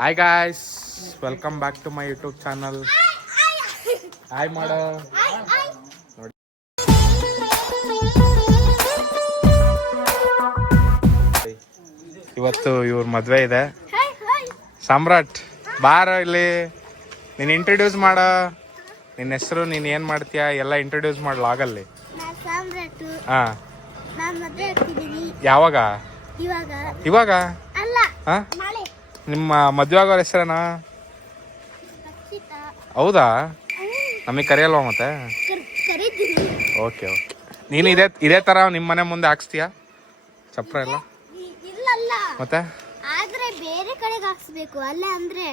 Hi guys, welcome back to my YouTube channel. Hi ಮಾಡೋ. ಇವತ್ತು ಇವ್ರ ಮದ್ವೆ ಇದೆ. ಸಾಮ್ರಾಟ್ ಬಾರ ಇಲ್ಲಿ, ನೀನ್ ಇಂಟ್ರೊಡ್ಯೂಸ್ ಮಾಡ. ನಿನ್ನ ಹೆಸರು, ನೀನ್ ಏನ್ ಮಾಡ್ತೀಯ ಎಲ್ಲ ಇಂಟ್ರೊಡ್ಯೂಸ್ ಮಾಡ್ಲಾಗಲ್ಲಿ. ಹಾ, ಯಾವಾಗ? ಇವಾಗ ನಿಮ್ಮ ಮದ್ವೆ ಆಗೋರ ಹೆಸರೇನಾ? ಹೌದಾ, ನಮಗೆ ಕರೆಯಲ್ವಾ ಮತ್ತೆ? Okay okay. ನೀನು ಇದೇ ತರ ನಿಮ್ಮ ಮನೆ ಮುಂದೆ ಹಾಕ್ಸ್ತೀಯಾ ಚಪ್ರ ಎಲ್ಲ? ಮತ್ತೆ ಬೇರೆ ಕಡೆಗೆ ಹಾಕ್ಸ್ಬೇಕು ಅಲ್ಲ ಅಂದ್ರೆ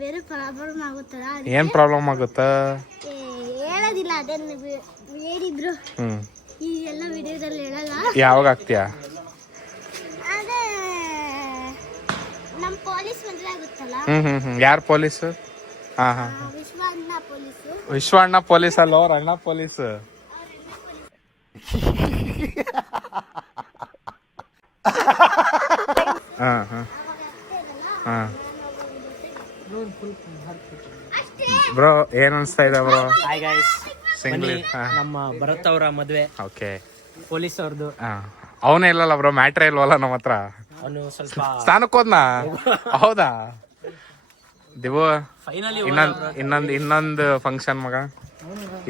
ಬೇರೆ ಪ್ರಾಬ್ಲಮ್ ಆಗುತ್ತಲ್ಲ. ಏನ್ ಪ್ರಾಬ್ಲಮ್ ಆಗುತ್ತಾ ಹೇಳೋದಿಲ್ಲ, ಅದನ್ನ ಹೇಳಿದ್ರು ಈ ಎಲ್ಲ ವಿಡಿಯೋದಲ್ಲಿ ಹೇಳಲ್ಲ. ಯಾವಾಗ ಹಾಕ್ತೀಯಾ? ಅದೇ ನಮ್ಮ ಪೊಲೀಸ್ ಮದುವೆ ಆಗುತ್ತಲ್ಲ. ಯಾರು ಪೊಲೀಸ್? ವಿಶ್ವ ಅಣ್ಣ ಪೊಲೀಸ್ ಅಲ್ಲ, ಅವ್ರ ಅಣ್ಣ ಪೊಲೀಸ್. ಬ್ರೋ ಏನ್ ಅನ್ಸ್ತಾ ಇದೆ ಬ್ರೋ? ಹಾಯ್ ಗೈಸ್, ಸಿಂಗ್ಲಿ ನಮ್ಮ ಭರತ್ ಅವರ ಮದ್ವೆ ಓಕೆ. ಪೊಲೀಸ್ ಅವ್ರದ್ದು. ಅವನೇ ಇಲ್ಲಲ್ಲ ಬ್ರೋ, ಮ್ಯಾಟ್ರೇ ಇಲ್ವಲ್ಲ ನಮ್ಮ ಹತ್ರ. ಅವನು ಸ್ವಲ್ಪ ಸ್ಥಾನಕ್ಕೆ ಹೋದ್ನಾ? ಹೌದಾ ದಿವು, ಫೈನಲಿ ಇನ್ನೊಂದು ಫಂಕ್ಷನ್ ಮಗ.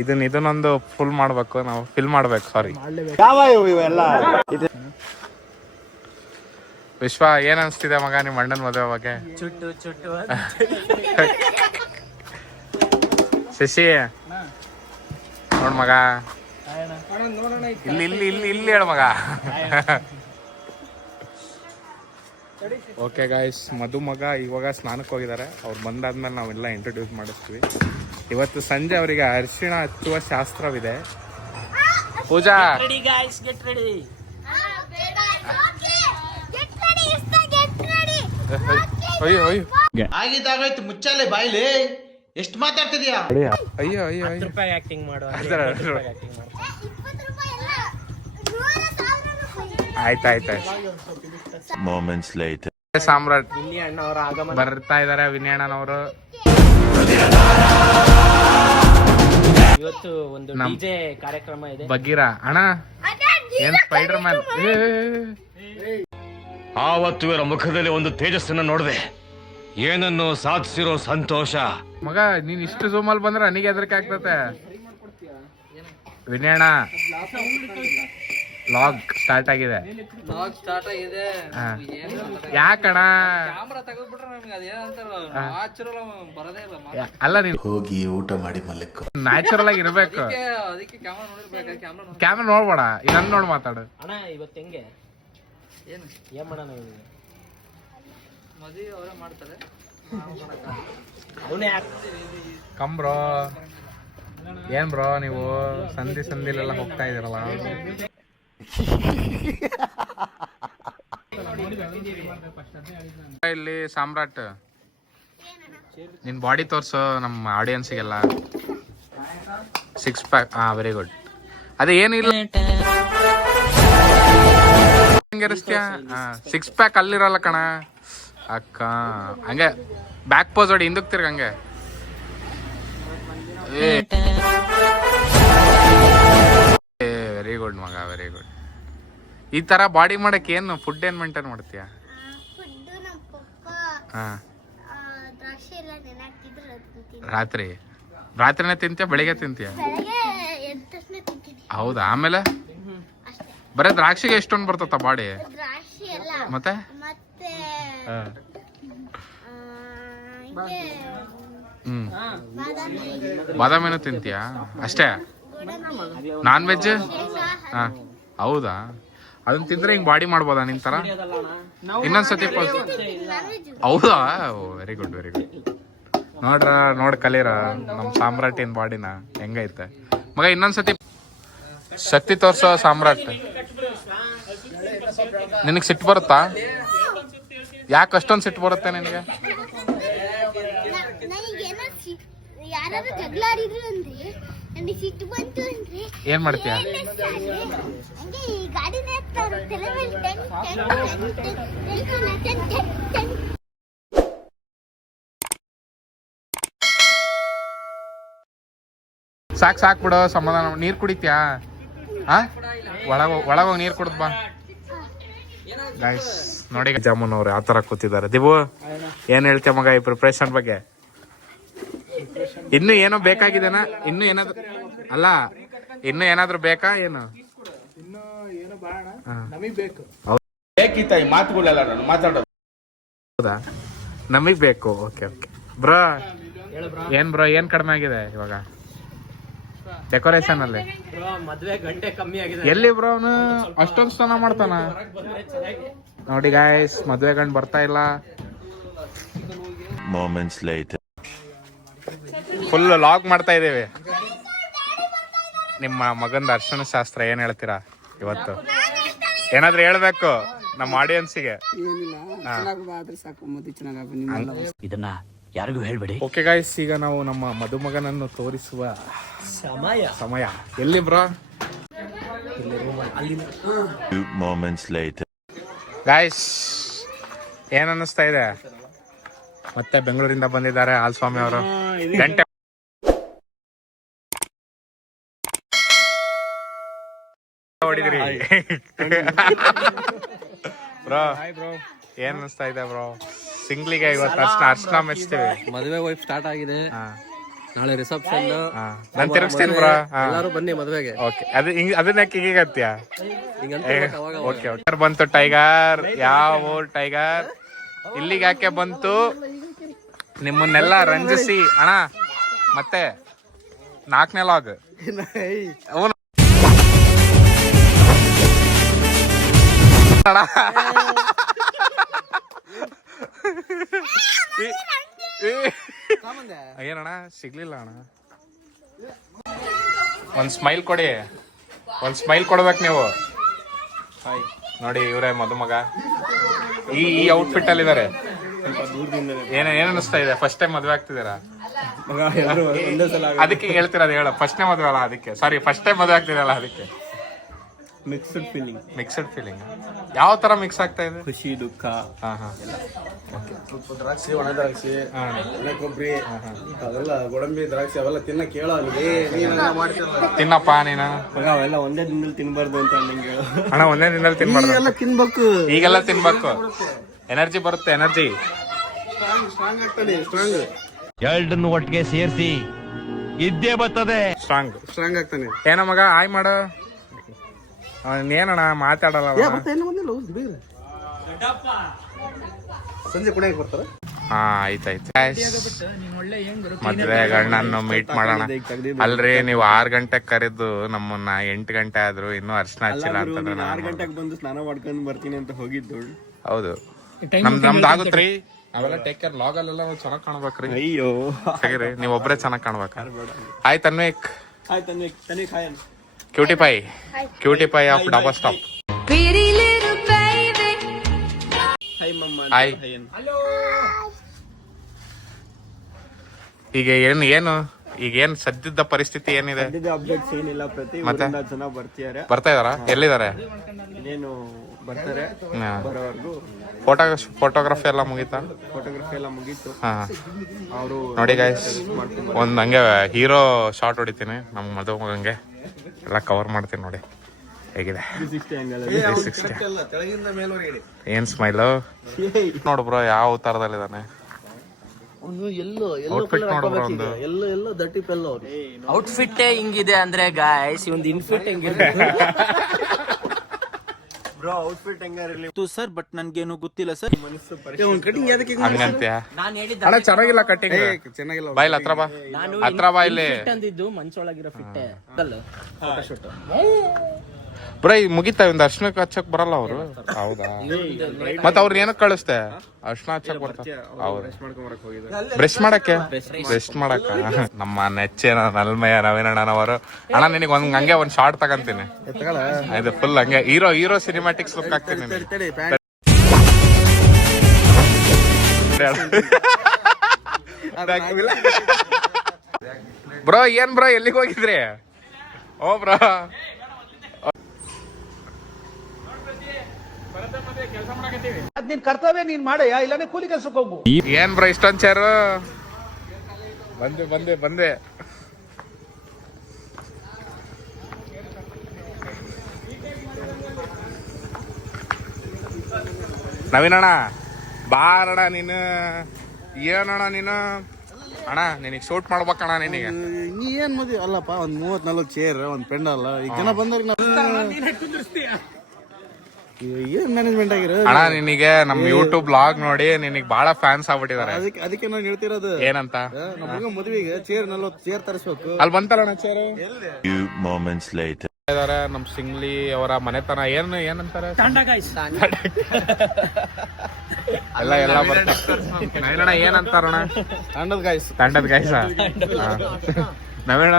ಇದನ್ನೊಂದು ಫುಲ್ ಮಾಡ್ಬೇಕು, ನಾವು ಫಿಲ್ ಮಾಡ್ಬೇಕು. ಸಾರಿ ವಿಶ್ವ, ಏನ್ ಅನ್ಸ್ತಿದೆ ಮಗ ನಿಮ್ ಅಣ್ಣನ ಮದುವೆ ಬಗ್ಗೆ? ಚುಟ್ಟು ಚುಟ್ಟು ಶಶಿ ನೋಡ್ ಮಗ, ಇಲ್ಲಿ ಇಲ್ಲಿ ಇಲ್ಲಿ ಇಲ್ಲಿ ಹೇಳ ಮಗ. ಓಕೆ ಗಾಯ್ಸ್, ಮಧು ಮಗ ಇವಾಗ ಸ್ನಾನಕ್ಕೆ ಹೋಗಿದ್ದಾರೆ. ಅವ್ರು ಬಂದಾದ್ಮೇಲೆ ನಾವೆಲ್ಲ ಇಂಟ್ರೊಡ್ಯೂಸ್ ಮಾಡಿಸ್ತೀವಿ. ಇವತ್ತು ಸಂಜೆ ಅವರಿಗೆ ಅರಿಶಿಣ ಹಚ್ಚುವ ಶಾಸ್ತ್ರವಿದೆ. ಪೂಜಾ ಗೆಟ್ ರೆಡಿ. ಆಗಿದ್ದಾಗಾಯ್ತು, ಮುಚ್ಚಾಲೆ ಬಾಯ್ಲಿ. ಎಷ್ಟು ಮಾತಾಡ್ತಿದ್ಯಾ? ಅಯ್ಯೋ ಅಯ್ಯೋ ರೂಪಾಯಿ ಆಕ್ಟಿಂಗ್ ಮಾಡು. ಆಯ್ತಾಯ್ತು. ಸಾಮ್ರಾಟ್ ವಿನಯ್ ಅಣ್ಣವರ ಆಗಮನ ಬರ್ತಾ ಇದಾರೆ. ವಿನಯ್ ಅಣ್ಣನವರು ಇವತ್ತು ಒಂದು ಡಿಜೆ ಕಾರ್ಯಕ್ರಮ ಇದೆ. ಬಗೀರ ಅಣ್ಣ ಏನ್ ಸ್ಪೈಡರ್ ಮ್ಯಾನ್. ಆವತ್ತು ಇವರ ಮುಖದಲ್ಲಿ ಒಂದು ತೇಜಸ್ಸನ್ನು ನೋಡಿದೆ. ಏನನ್ನು ಸಾಧಿಸಿರೋ ಸಂತೋಷ. ಮಗ ನೀನ್ ಇಷ್ಟು ಝೂಮಲ್ಲಿ ಬಂದ್ರೆ ನನಗೆ ಹೆದರಿಕೆ ಆಗ್ತತೆ. ವಿನಯಣ್ಣ ಲಾಗ್ ಸ್ಟಾರ್ಟ್ ಆಗಿದೆ. ಯಾಕಣ್ಣ? ಅಲ್ಲ ನೀನು ಹೋಗಿ ಊಟ ಮಾಡಿ ಮಲ್ಲಕ್ಕು. ನ್ಯಾಚುರಲ್ ಆಗಿ ಇರ್ಬೇಕು. ಕ್ಯಾಮ್ರಾ ನೋಡ್ಬೇಡ, ಇದನ್ನ ನೋಡ್ ಮಾತಾಡು. ಅಣ್ಣ ಇವತ್ತು ಹೆಂಗೆ ಏನ್ ಮಾಡೋಣ? ಮದುವೆ ಅವರೇ ಮಾಡ್ತಾರೆ, ಅವನೇ ಕಮ್ ಬ್ರೋ. ಏನ್ ಬ್ರೋ ನೀವು ಸಂದಿಲೆಲ್ಲ ಹೋಗ್ತಾ ಇದೀರಲ್ಲ? ಇಲ್ಲಿ ಸಾಮ್ರಾಟ್ ನಿನ್ ಬಾಡಿ ತೋರ್ಸು ನಮ್ಮ ಆಡಿಯನ್ಸ್ಗೆಲ್ಲ. 6 ಪ್ಯಾಕ್. Very good. ಅದೇ ಏನಿಲ್ಲ, 6 ಪ್ಯಾಕ್ ಅಲ್ಲಿರಲ್ಲ ಕಣ ಅಕ್ಕ. ಹಂಗೆ ಬ್ಯಾಕ್ ಪೋಸ್ ಹೊಡಿ, ಹಿಂದಕ್ಕೆ ತಿರ್ಗ ಹಂಗೆ. ವೆರಿ ಗುಡ್ ಮಗ, ವೆರಿ ಗುಡ್. ಈ ತರ ಬಾಡಿ ಮಾಡಕ್ ಏನು ಫುಡ್ ಏನ್ ಮೇಂಟೈನ್ ಮಾಡ್ತೀಯ? ರಾತ್ರಿನೇ ತಿಂತೀಯ, ಬೆಳಿಗ್ಗೆ ತಿಂತೀಯ? ಹೌದಾ? ಆಮೇಲೆ ಬರೇ ದ್ರಾಕ್ಷಿಗೆ ಎಷ್ಟೊಂದು ಬರ್ತತ್ತ ಬಾಡಿ? ಮತ್ತೆ ಬಾದಾಮಿನೂ ತಿಂತೀಯಾ? ಅಷ್ಟೇ? Non veg? ಹೌದಾ? ಅದನ್ನ ತಿಂದ್ರೆ ಹಿಂಗ್ ಬಾಡಿ ಮಾಡ್ಬೋದಾ ನಿನ್ ತರ? ಇನ್ನೊಂದ್ಸತಿ ಹೌದಾ? Very good, very good. ನೋಡ್ ಕಲೀರ ನಮ್ ಸಾಮ್ರಾಟಿನ ಬಾಡಿನ ಹೆಂಗೈತೆ ಮಗ. ಇನ್ನೊಂದ್ಸತಿ ಶಕ್ತಿ ತೋರ್ಸೋ ಸಾಮ್ರಾಟ್. ನಿನಗ್ ಸಿಟ್ಟು ಬರುತ್ತಾ? ಯಾಕೆ ಅಷ್ಟೊಂದು ಸಿಟ್ಟು ಬರುತ್ತೆ ನಿನಗೆ? ಯಾರಾದ್ರೂ ಜಗಳಾಡಿದ್ರು ಅಂದ್ರೆ ನನಗೆ ಸಿಟ್ಟು ಬಂತು ಅಂದ್ರೆ ಏನ್ ಮಾಡ್ತೀಯ? ಹಂಗೆ ಈ ಗಾಡಿನ ತಲೆ ಮೇಲೆ ಸಾಕ್ ಬಿಡು ಸಮಾಧಾನ. ನೀರ್ ಕುಡಿತ್ಯಾ? ಹಾ, ಒಳಗೋಗಿ ನೀರ್ ಕುಡ್ದ್ ಬಾ. ಗೈಸ್ ನೋಡಿ ಜಾಮೂನ್ ಅವ್ರು ಯಾವ ತರ ಕೂತಿದ್ದಾರೆ. ದಿವು ಏನ್ ಹೇಳ್ತೀಯ ಮಗ ಈ ಪ್ರಿಪ್ರೇಷನ್ ಬಗ್ಗೆ? ಇನ್ನು ಏನೋ ಬೇಕಾಗಿದೆನಾ? ಇನ್ನು ಏನಾದ್ರು ಅಲ್ಲ, ಇನ್ನು ಏನಾದ್ರು ಬೇಕಾ ಏನು? ಹೌದಾ, ನಮಗ್ ಬೇಕು. Okay okay bro. ಏನ್ ಬ್ರೋ, ಏನ್ ಕಡಿಮೆ ಆಗಿದೆ ಇವಾಗ ಡೆಕೋರೇಷನ್ ಅಲ್ಲಿ? ಮದ್ವೆ ಗಂಟೆ ಕಮ್ಮಿ ಆಗಿದೆ. ಎಲ್ಲಿ ಬ್ರೋ ಅವನು ಅಷ್ಟೊಂದು ಸ್ನಾನ ಮಾಡ್ತಾನ? ನೋಡಿ ಗಾಯ್ಸ್, ಮದ್ವೆ ಗಂಡ್ ಬರ್ತಾ ಇಲ್ಲ. ಫುಲ್ ಲಾಗ್ ಮಾಡ್ತಾ ಇದೀವಿ. ನಿಮ್ಮ ಮಗಂದ ಅರ್ಶನ ಶಾಸ್ತ್ರ ಏನ್ ಹೇಳ್ತೀರಾ ಇವತ್ತು? ಏನಾದ್ರು ಹೇಳ್ಬೇಕು ನಮ್ಮ ಆಡಿಯನ್ಸಿಗೆ. ಇದನ್ನ ಯಾರಿಗೂ ಹೇಳ್ಬೇಡಿ. ಓಕೆ ಗಾಯ್ಸ್, ಈಗ ನಾವು ನಮ್ಮ ಮದುಮಗನನ್ನು ತೋರಿಸುವ ಸಮಯ. ಎಲ್ಲಿ ಬ್ರೋ? ಗಾಯ್ಸ್ ಏನ್ ಅನ್ನಿಸ್ತಾ ಇದೆ? ಮತ್ತೆ ಬೆಂಗಳೂರಿಂದ ಬಂದಿದ್ದಾರೆ ಹಾಲ್ಸ್ವಾಮಿ ಅವರು. ಗಂಟೆ ಹೊಡಿದ್ರಿ ಬ್ರೋ. ಏನ್ ಅನ್ನಿಸ್ತಾ ಇದೆ ಬ್ರೋ? ಸಿಂಗ್ಲಿಗೆ ಇವತ್ತು ಅರ್ಶನ ಮೆಚ್ತೀವಿ. ಮದುವೆ ವೈಫ್ ಸ್ಟಾರ್ಟ್ ಆಗಿದೆ. ನಾಳೆ ರಿಸೆಪ್ಷನ್. ನಾನ್ ತಿರುಗಿಸ್ತೀನಿ ಬ್ರೋ. ಎಲ್ಲರೂ ಬನ್ನಿ ಮದುವೆಗೆ. ಓಕೆ, ಅದನ್ನ ಹೀಗತ್ಯ. ಓಕೆ ಓಕೆ, ಬಂತು ಟೈಗರ್. ಯಾವ ಟೈಗರ್ ಇಲ್ಲಿಗೆ ಯಾಕೆ ಬಂತು? ನಿಮ್ಮನ್ನೆಲ್ಲ ರಂಜಿಸಿ ಅಣ್ಣ. ಮತ್ತೆ 4ನೇ ಲಾಗ್ ಏನಣ್ಣ ಸಿಗ್ಲಿಲ್ಲ ಅಣ್ಣ. ಒಂದ್ ಸ್ಮೈಲ್ ಕೊಡಿ, ಒಂದ್ ಸ್ಮೈಲ್ ಕೊಡ್ಬೇಕು ನೀವು. ನೋಡಿ ಇವರೇ ಮದುಮಗ ಈ ಔಟ್ಫಿಟ್ ಅಲ್ಲಿ ಇದಾರೆ. ಏನ್ ಅನಿಸ್ತಾ ಇದೆ? ಫಸ್ಟ್ ಟೈಮ್ ಮದ್ವೆ ಆಗ್ತಿದ್ದೀರಾ? ಅದಕ್ಕೆ ಹೇಳ್ತಿರೋದು ಹೇಳ. ಫಸ್ಟ್ ಟೈಮ್ ಮದ್ವೆ ಅಲ್ಲ ಅದಕ್ಕೆ. ಸಾರಿ, ಫಸ್ಟ್ ಟೈಮ್ ಮದ್ವೆ ಆಗ್ತಿದಲ್ಲ ಅದಕ್ಕೆ. ಮಿಕ್ಸ್ಡ್ ಫೀಲಿಂಗ್ ಯಾವ ತರ ಮಿಕ್ಸ್ ಆಗ್ತಾ ಇದೆ? ಖುಷಿ, ದುಃಖ. ಸ್ವಲ್ಪ ದ್ರಾಕ್ಷಿ, ಒಣ ದ್ರಾಕ್ಷಿ, ಒಣ ಕೊಬ್ಬರಿ, ಅವೆಲ್ಲ ಗೋಡಂಬಿ ದ್ರಾಕ್ಷಿ ಅವೆಲ್ಲ ತಿನ್ನ ಕೇಳೋ ತಿನ್ನಪ್ಪ ನೀನು. ಅವೆಲ್ಲ ಒಂದೇ ದಿನದಲ್ಲಿ ತಿನ್ಬಾರ್ದು ಅಂತ ನಂಗೆ ಹೇಳು ಅಣ್ಣ. ಒಂದೇ ದಿನದಲ್ಲಿ ತಿನ್ಬಾರ್ದು, ತಿನ್ಬೇಕು. ಈಗೆಲ್ಲ ತಿನ್ಬೇಕು, ಎನರ್ಜಿ ಬರುತ್ತೆ. ಎನರ್ಜಿ ಸ್ಟ್ರಾಂಗ್ ಆಗ್ತಾನೆ. ಎರಡನ್ನು ಒಟ್ಟಿಗೆ ಸೇರಿಸಿ ಇದ್ದೇ ಬರ್ತದೆ. ಸ್ಟ್ರಾಂಗ್ ಆಗ್ತಾನೆ. ಏನೋ ಮಗ ಆಯ್ ಮಾಡು. ಏನಣ್ಣ ಮಾತಾಡಲ್ಲ. ಸಂಜೆ ಕುಣಿಯಕ್ ಬರ್ತಾರ. ಹಾ ಆಯ್ತಾಯ್ತು. ಮದ್ವೆ ಗಂಡನ್ನು ಮೀಟ್ ಮಾಡೋಣ. ಅಲ್ರಿ ನೀವು 6 ಗಂಟೆಗೆ ಕರೆದು ನಮ್ಮನ್ನ 8 ಗಂಟೆ ಆದ್ರು ಇನ್ನೂ ಅರ್ಶನ ಹಚ್ಚಿಲ್ಲ ಅಂತಂದ್ರೆ 6 ಗಂಟೆಗೆ ಬಂದು ಸ್ನಾನ ಮಾಡ್ಕೊಂಡು ಬರ್ತೀನಿ ಅಂತ ಹೋಗಿದ್ದು. ಹೌದು, ನಮ್ದು ಆಗುತ್ರಿ. ನಾವೆಲ್ಲ ಟೇಕ್ ಕೇರ್. ಲಾಗ್ ಅಲ್ಲೆಲ್ಲ ಚೆನ್ನಾಗ್ ಕಾಣ್ಬೇಕ್ರಿ. ಅಯ್ಯೋ ಹೇಗ್ರಿ, ನೀವ್ ಒಬ್ರೇ ಚೆನ್ನಾಗ್ ಕಾಣ್ಬೇಕ. ಆಯ್ತು ಅನ್ವೇಕ್. Cutie pie of double stop. Hi. ಈಗ ಏನು ಈಗೇನ್ ಸದ್ಯದ ಪರಿಸ್ಥಿತಿ ಏನಿದೆ? ಅಪ್ಡೇಟ್ಸ್ ಏನಿಲ್ಲ. ಪ್ರತಿ ಜನ ಬರ್ತಾ ಇದಾರ? ಎಲ್ಲಿದ್ದಾರೆ? ಇನ್ನೇನು ಬರ್ತಾರೆ. ಬರೋವರೆಗೂ ಫೋಟೋಗ್ರಫಿ ಎಲ್ಲ ಮುಗೀತಾ? ಫೋಟೋಗ್ರಫಿ ಎಲ್ಲ ಮುಗೀತು. ಹಾ ಅವರು ನೋಡಿ ಗೈಸ್, ಒಂದ್ ಹಂಗೆ ಹೀರೋ ಶಾರ್ಟ್ ಹೊಡಿತೀನಿ ನಮ್ಮ ಮದುಮಗಂಗೆ. ಎಲ್ಲ ಕವರ್ ಮಾಡ್ತೀನಿ ನೋಡಿ ಹೇಗಿದೆ. 360. ಏನ್ ಸ್ಮೈಲು ನೋಡು ಬ್ರೋ, ಯಾವ ತರದಲ್ಲಿದ್ದಾನೆ. ಔಟ್ಫಿಟ್ ನೋಡು ಬ್ರೋ. ಒಂದು ಔಟ್ಫಿಟ್ ಹಿಂಗಿದೆ ಅಂದ್ರೆ ಗಾಯ್ಸ್, ಒಂದು ಇನ್ಫಿಟ್ ಹೆಂಗಿದೆ ಬ್ರೋ? ಔಟ್ಫಿಟ್ ಹೆಂಗಾರಿರ್ಲಿ ಸರ್, ಬಟ್ ನನ್ಗೇನು ಗೊತ್ತಿಲ್ಲ ಸರ್. ಕಟಿಂಗ್ ಯಾವ್ದಕ್ಕೆ ಹಂಗಂತ್ಯ? ನಾನು ಹೇಳಿದ್ದ ಅಣ್ಣ ಚೆನ್ನಾಗಿಲ್ಲ ಕಟ್ಟಿಂಗ್. ಚೆನ್ನಾಗಿಲ್ಲ. ಬಾಯ್ಲ್ ಹತ್ರ ಬಾ, ಹತ್ರ ಬಾ. ಇಲ್ಲಿ ಅಂದಿದ್ದು ಮಂಚೊಳಗಿರೋ ಫಿಟ್ಟೆ ಫೋಟೋಶೂಟ್. ಬ್ರೋ ಈಗ ಮುಗಿತಾ? ಒಂದು ಅರ್ಶನಕ್ಕೆ ಹಚ್ಚಕ್ ಬರಲ್ಲ ಅವರು? ಹೌದಾ? ಮತ್ ಅವ್ರ ಏನಕ್ಕೆ ಕಳಿಸ್ತೆ? ಅರ್ಶನ ಹಚ್ಚಕ್ ಬರ್ತಾರೆ ಅವ್ರು. ಬ್ರಷ್ ಮಾಡಕ್ಕೆ? ಬ್ರಷ್ ಮಾಡಕ್ಕ? ನಮ್ಮ ನೆಚ್ಚಿನ ನಲ್ಮೆಯ ನವೀನಣ್ಣನವರು. ಅಣ್ಣ ನಿನಗೆ ಹಂಗೆ ಒಂದ್ ಶಾರ್ಟ್ ತಗಂತೀನಿ. ಇದು ಫುಲ್ ಹಂಗೆ ಹೀರೋ ಸಿನಿಮ್ಯಾಟಿಕ್ಸ್ ಲುಕ್ ಆಗ್ತೀನಿ. ಬ್ರೋ ಏನ್ ಬ್ರೋ, ಎಲ್ಲಿಗೆ ಹೋಗಿದ್ರಿ? ಓ ಬ್ರೋ, ನಿನ್ ಕರ್ತವ್ಯ ನೀನ್ ಮಾಡಯ್ಯ, ಇಲ್ಲಾಂದ್ರೆ ಕೂಲಿ ಕೆಲ್ಸಕ್ಕೆ ಹೋಗು. ಏನ್ ಬ್ರೋ ಇಷ್ಟೊಂದ್ ಚೇರು? ಬಂದೆ ನವೀನಣ್ಣ ಬಾರಣ ನೀನು ಏನಣ್ಣ ನೀನು ಅಣ್ಣ ನಿನಗೆ ಶೂಟ್ ಮಾಡ್ಬೇಕಣ್ಣ ನಿನಗೆ. ನೀ ಏನ್ ಮದ್ವಿ ಅಲ್ಲಪ್ಪ, ಒಂದ್ 30-40 ಚೇರ್, ಒಂದ್ ಪೆಂಡಲ್, ಈಗ ಜನ ಬಂದವ್ರಿಗೆ ಏನ್ ಮ್ಯಾನೇಜ್ಮೆಂಟ್ ಆಗಿರೋ ಅಣ್ಣ ನಿನಗೆ ನಮ್ ಯೂಟ್ಯೂಬ್ ಬ್ಲಾಗ್ ನೋಡಿ ನಿನಗೆ ಬಹಳ ಫ್ಯಾನ್ಸ್ ಆಗ್ಬಿಟ್ಟಿದ್ದಾರೆ. ಅದಕ್ಕೆ ನಾನು ಹೇಳ್ತಿರೋದು ಏನಂತ ನಮ್ಮ ಮದುವೆಗೆ ಚೇರ್ 40 ಚೇರ್ ತರಿಸ್ಬೇಕು. ಅಲ್ಲಿ ಬಂತಲ್ಲ ಚೇರು ಇದಾರೆ ನಮ್ ಸಿಂಗ್ಲಿ ಅವರ ಮನೆತನ ಏನಂತಾರೆ ಎಲ್ಲ ಬರ್ತಾರೆ. ಏನಂತಾರಣ ತಾಂಡದ ಗಾಯ್ಸ ನವೀಣ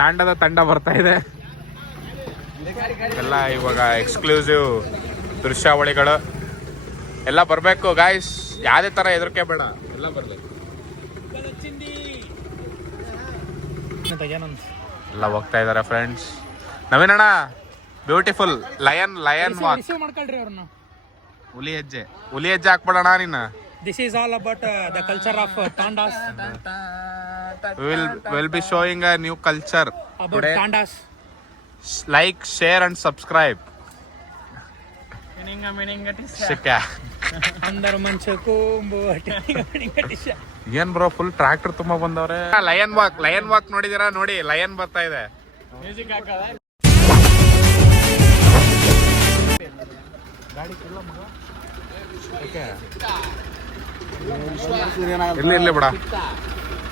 ತಾಂಡದ ತಂಡ ಬರ್ತಾ ಇದೆ ಎಲ್ಲ. ಇವಾಗ ಎಕ್ಸ್ಕ್ಲೂಸಿವ್ ದೃಶ್ಯಾವಳಿಗಳು ಎಲ್ಲ ಬರ್ಬೇಕು ಗಾಯ್ಸ್. ಯಾವ್ದೇ ತರ ಹೆದರಿಕೆ ಬೇಡ, ಎಲ್ಲ ಬರ್ಬೇಕು. ಎಲ್ಲ ಹೋಗ್ತಾ ಇದಾರೆ ಫ್ರೆಂಡ್ಸ್. ನವೀನಣ್ಣ ಬ್ಯೂಟಿಫುಲ್ ಲಯನ್ ವಾಕ್. ಹುಲಿ ಹೆಜ್ಜೆ ಹಾಕ್ಬೇಡಣ ನೀನು. This is all about the culture of Tandas. We'll be showing a new culture About today. Tandas. Like, share and subscribe. ಸಿಕ್ಕ Andar mancha kombo. ಏನ್ ಬ್ರೋ ಫುಲ್ ಟ್ರ್ಯಾಕ್ಟರ್ ತುಂಬಾ ಬಂದವ್ರೆ. Lion walk ನೋಡಿದಿರಾ? ನೋಡಿ lion ಬರ್ತಾ ಇದೆ. ಇರ್ಲಿ ಬಿಡ.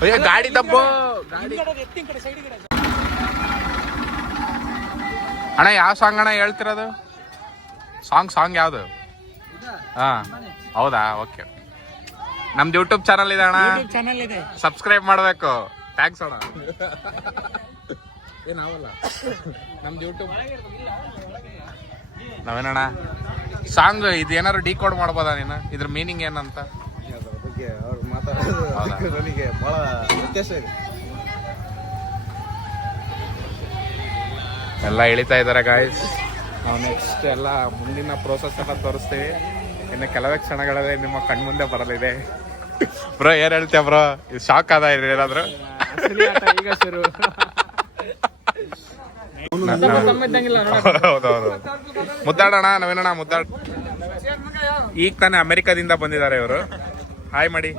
ಅಯ್ಯೋ ಗಾಡಿ ದಬ್ಬು ಅಣ್ಣ. ಯಾವ ಸಾಂಗ್ ಅಣ್ಣ ಹೇಳ್ತಿರೋದು? ಸಾಂಗ್ ಯಾವ್ದು? ಹಾ ಹೌದಾ, ಓಕೆ. ನಮ್ದು ಯೂಟ್ಯೂಬ್ ಚಾನಲ್ ಇದೆ ಅಣ್ಣ, ಚಾನಲ್ ಇದೆ, ಸಬ್ಸ್ಕ್ರೈಬ್ ಮಾಡ್ಬೇಕು. ಥ್ಯಾಂಕ್ಸ್ ಅಣ್ಣ. ಏನಾವಲ್ಲ ನಮ್ದು ಯೂಟ್ಯೂಬ್. ನಾವೇನಣ್ಣ ಸಾಂಗ್ ಇದು ಏನಾದ್ರು ಡಿಕೋಡ್ ಮಾಡ್ಬೋದಾ ನೀನು? ಇದ್ರ ಮೀನಿಂಗ್ ಏನಂತ? ಬಗ್ಗೆ ಅವ್ರು ಮಾತಾಡೋದು ನನಗೆ ಬಹಳ ವ್ಯತ್ಯಾಸ ಇದೆ. ಎಲ್ಲ ಇಳಿತಾ ಇದಾರೆ ಗಾಯ್ಸ್. ನಾವು ನೆಕ್ಸ್ಟ್ ಎಲ್ಲ ಮುಂದಿನ ಪ್ರೋಸೆಸ್ ಎಲ್ಲ ತೋರಿಸ್ತೀವಿ. ಇನ್ನು ಕೆಲವೇ ಕ್ಷಣಗಳಲ್ಲೇ ನಿಮ್ಮ ಕಣ್ಮುಂದೆ ಬರಲಿದೆ. ಬ್ರೋ ಏನ್ ಹೇಳ್ತೀಯ ಬ್ರೋ? ಇದು ಶಾಕ್ ಆದ ಏನಾದ್ರು? ಈಗ ಶುರು. ಹೌದೌದು. ಮುದ್ದಾಡೋಣ ನವೀನಣ್ಣ, ಮುದ್ದಾಡ. ಈಗ ತಾನೇ ಅಮೆರಿಕಾದಿಂದ ಬಂದಿದ್ದಾರೆ ಇವರು. ಹಾಯ್ ಮಾಡಿ.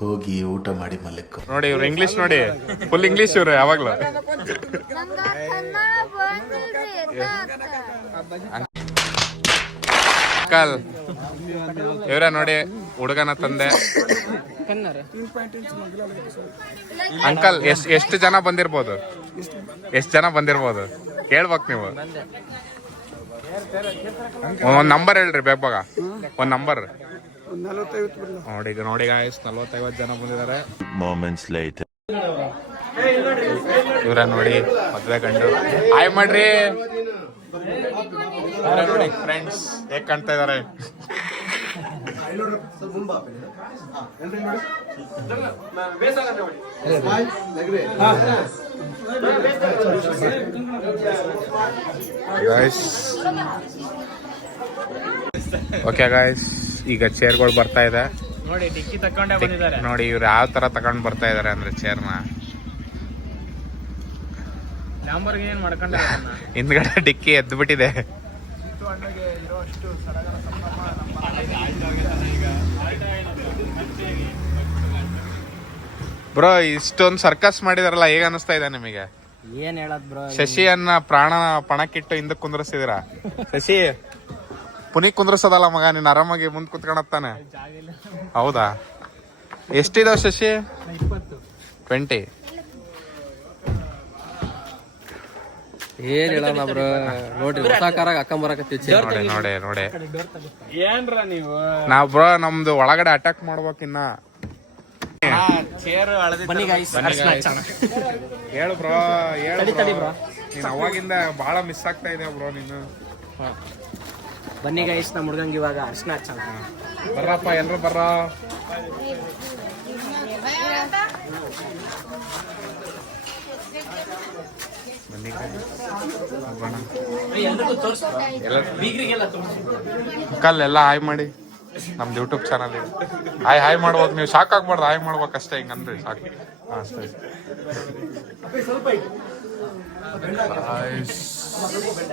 ಹೋಗಿ ಊಟ ಮಾಡಿ ಮಲ್ಲಿಕ್ ನೋಡಿ ಇವ್ರು ಇಂಗ್ಲಿಷ್ ನೋಡಿ, ಫುಲ್ ಇಂಗ್ಲಿಷ್ ಇವ್ರು ಯಾವಾಗ್ಲೂ. ಅಂಕಲ್ ಇವ್ರ ನೋಡಿ ಹುಡುಗನ ತಂದೆ. ಅಂಕಲ್ ಎಷ್ಟು ಜನ ಬಂದಿರ್ಬೋದು? ಹೇಳ್ಬೇಕು ನೀವು. ಒಂದ್ ನಂಬರ್ ಹೇಳ್ರಿ ಬೇಗ. ಒಂದ್ ನಂಬರ್ ನೋಡಿ ಗಾಯ್ಸ್, 40-50 ಜನ ಬಂದಿದ್ದಾರೆ. ಇವ್ರ ನೋಡಿ ಮದ್ವೆ ಗಂಡು. ಹಾಯ್ ಮಾಡ್ರಿ. ನೋಡಿ ಫ್ರೆಂಡ್ಸ್ ಹೇಗ್ ಕಾಣ್ತಾ ಇದಾರೆ. ಓಕೆ ಗಾಯ್ಸ್, ಈಗ ಚೇರ್ಗಳು ಬರ್ತಾ ಇದೆ ನೋಡಿ. ಡಿಕ್ಕಿ ತಕೊಂಡೇ ಬಂದಿದ್ದಾರೆ ನೋಡಿ. ಇವ್ರು ಯಾವ ತರ ತಗೊಂಡ್ ಬರ್ತಾ ಇದಾರೆ ಅಂದ್ರೆ ಚೇರ್ನ ಏನ್ ಮಾಡ್ಕೊಂಡ್ರೆ ಹಿಂದ್ಗಡೆ ಡಿಕ್ಕಿ ಎದ್ದು ಬಿಟ್ಟಿದೆ. ಬ್ರೋ ಇಷ್ಟೊಂದು ಸರ್ಕಸ್ ಮಾಡಿದಾರಲ್ಲ, ಹೇಗ ಅನಿಸ್ತಾ ಇದೆ ನಿಮಗೆ? ಏನ್ ಹೇಳದ್ ಬ್ರೋ, ಶಶಿಯನ್ನ ಪಣಕ್ಕಿಟ್ಟು ಹಿಂದಕ್ಕೆ ಕುಂದ್ರಿಸಿದಿರ. ಶಶಿ ಪುನಿ ಕುಂದ್ರಸದಲ್ಲ ಮಗ, ನೀನ್ ಆರಾಮಾಗಿ ಮುಂದ್ ಕುತ್ಕೊಳತ್ತಾನೆ. ಹೌದಾ? ಎಷ್ಟಿದಾವ್ ಶಶಿ? 20. ಏನ್ ಹೇಳೋಣ ಬ್ರೋ. ನೋಡ್ರಿ ಹೊಸ ಕಾರಾಗ ಹಾಕೊಂಬರಕತ್ತೀವಿ. ನೋಡಿ ಏನ್ರ ನೀವು ನಾವ್ ಬ್ರೋ ನಮ್ದು ಒಳಗಡೆ ಅಟ್ಯಾಕ್ ಮಾಡ್ಬೇಕಿನ್ನ. ಬನ್ನಿ ಗೈಸ್, ಹೇಳು ಬ್ರೋ, ನೀನ್ ಅವಾಗಿಂದ ಬಹಳ ಮಿಸ್ ಆಗ್ತಾ ಇದೆ ಬ್ರೋ ನೀನು. ಬನ್ನಿ ಗೈಸ್, ನಮ್ಮ ಹುಡುಗಂಗೆ ಇವಾಗ ಅರ್ಶನ ಹಚ್ಚೋಣ. ಬರ್ರಪ್ಪ ಎಲ್ರು ಬರ್ರ. ಬನ್ನಿ ಕಲ್ಲೆಲ್ಲ ಹಾಯ್ ಮಾಡಿ. ನಮ್ದು ಯೂಟ್ಯೂಬ್ ಚಾನಲ್ ಇದೆ. ಹಾಯ್ ಮಾಡ್ಬೇಕು ನೀವು. ಶಾಕ್ ಆಗ್ಬಾರ್ದು, ಹಾಯ್ ಮಾಡ್ಬೇಕಷ್ಟೇ. ಹಿಂಗಂದ್ರೆ ಸಾಕು. ಹಾ ಸರಿ.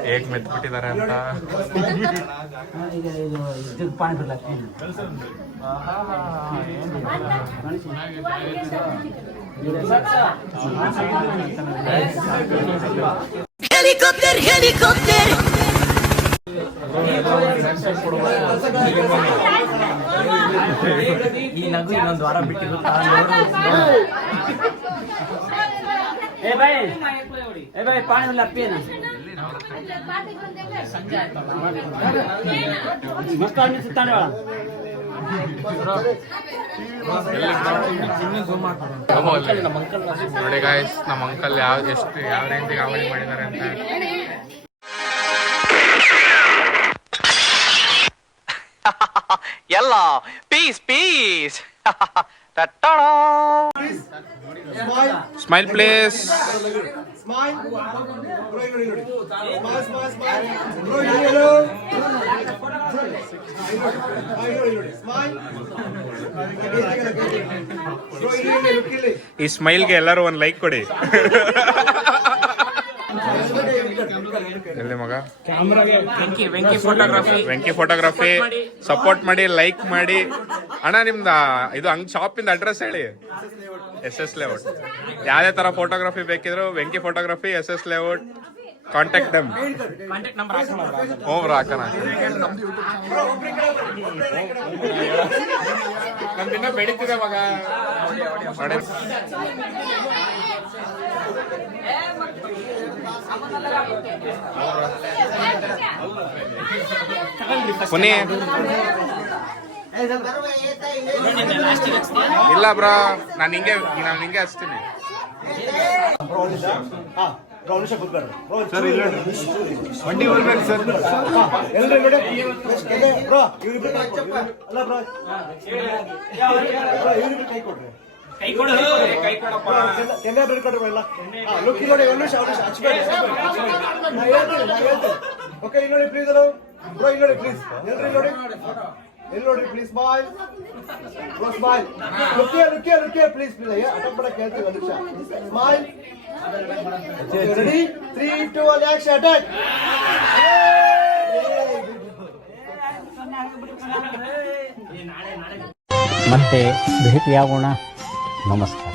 ಹೇಗ್ ಮೆತ್ಬಿಟ್ಟಿದ್ದಾರೆ ಅಂತ. ಈ ನಗು ಇನ್ನೊಂದು ವಾರ ಬಿಟ್ಟಿರುತ್ತೆ. ಪಾಣಿ ಇಲ್ಲ ಅಪ್ಪೇನ ನೋಡಿ ಗಾಯ್ಸ್, ನಮ್ಮ ಅಂಕಲ್ ಯಾವ ರೇಂಜಿಗೆ ಅವಳಿ ಮಾಡಿದ್ದಾರೆ ಅಂತ. ಎಲ್ಲ ಪೀಸ್ ಪೀಸ್. Smile place. ಈ ಸ್ಮೈಲ್ಗೆ ಎಲ್ಲರೂ ಒಂದು ಲೈಕ್ ಕೊಡಿ. ಎಲ್ಲಿ ಮಗ? ವೆಂಕಿ ಫೋಟೋಗ್ರಫಿ ಸಪೋರ್ಟ್ ಮಾಡಿ, ಲೈಕ್ ಮಾಡಿ. ಅಣ್ಣ ನಿಮ್ದ ಇದು ಶಾಪಿಂದ ಅಡ್ರೆಸ್ ಹೇಳಿ. SS layout. ಯಾವ್ದೇ ತರ ಫೋಟೋಗ್ರಫಿ ಬೇಕಿದ್ರು Venki photography, SS layout, contact ದಮ್. ಹಾಕೋಣ. ನಮ್ದಿನ್ನ ಬೆಳೀತಿದೆ ಮಗ. ಪುನಿ ಇಲ್ಲ ಬ್ರಾ, ನಾನು ಹಿಂಗೆ ಹಚ್ತೀನಿ. ಬಂಡಿ ಹೋಗ್ಬೇಕು ಸರ್. ಎಲ್ರಿ ನೋಡಿ ಬ್ರೋ, ಇವ್ರಿಬ್ರು ಕೈ ಕೊಡ್ರಿ. ಕೆನ್ನೆ ಬಿಡ್ಕೊಡ್ರಿ ಎಲ್ಲ. ಲುಕ್ ನೋಡಿ, ಒಂದು ನಿಮಿಷ ಹಚ್ಬೇಡಿ. ನಾ ಹೇಳ್ತೀನಿ. ಓಕೆ, ಇಲ್ಲಿ ನೋಡಿ ಪ್ಲೀಸ್. ಬ್ರೋ ಇಲ್ಲಿ ನೋಡಿ ಪ್ಲೀಸ್. ಎಲ್ರಿ ನೋಡಿ, ಎಲ್ಲಿ ನೋಡ್ರಿ please. Smile bro, smile. Look please attend ಮಾಡಕ್ಕೆ ಹೇಳ್ತೀವಿ. ಒಂದು ನಿಮಿಷ. ಸ್ಮೈಲ್. ರೆಡಿ? 3, 2, 1 ಆಕ್ಷನ್. ಅಟ್ಯಾಕ್. ಮತ್ತೆ ಭೇಟಿಯಾಗೋಣ. ನಮಸ್ಕಾರ.